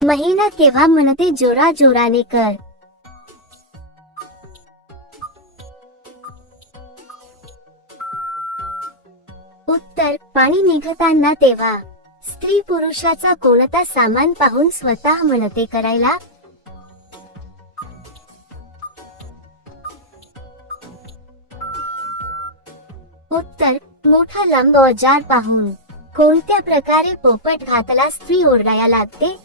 महिना केव्हा म्हणते जोरा जोराने कर. उत्तर पाणी निघताना तेव्हा. स्त्री पुरुषाचा कोणता सामान पाहून स्वतः म्हणते करायला. उत्तर मोठा लांब औजार पाहून. कोणत्या प्रकारे पोपट घातला स्त्री ओरडाया लागते.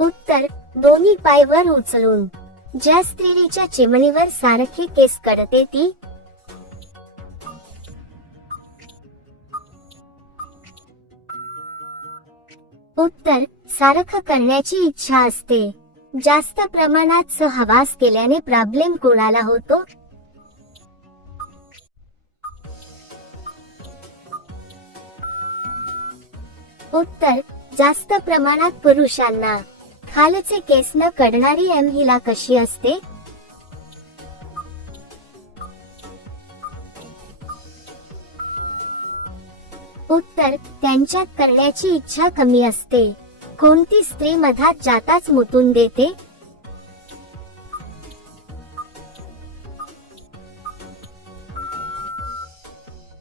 उत्तर दोन्ही पाय वर उचलून. ज्या स्त्रीच्या चिमणीवर सारखे केस कळते ती. उत्तर सारखं करण्याची इच्छा असते. जास्त प्रमाणात सहवास केल्याने प्रॉब्लेम कोणाला होतो. उत्तर जास्त प्रमाणात पुरुषांना. खालचे केस न कळणारी महिला कशी असते. उत्तर त्यांच्यात करण्याची इच्छा कमी असते. कोणती स्त्री मधात जाताच मुतून देते.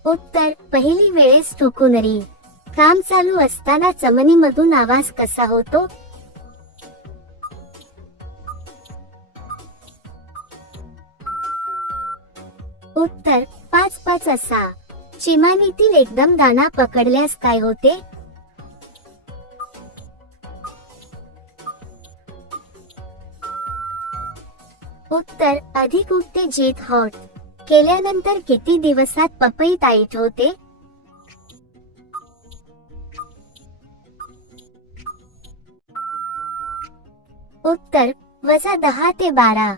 उत्तर पहिली वेळेस ठोकूनरी. काम चालू असताना चमनीमधून आवाज कसा होतो. उत्तर 5-5 असा. चिमाणीतील एकदम दाणा पकडल्यास काय होते. उत्तर अधिक उत्तेजित हॉट केल्यानंतर किती दिवसात पपई टाईट होते. उत्तर -10 ते 12.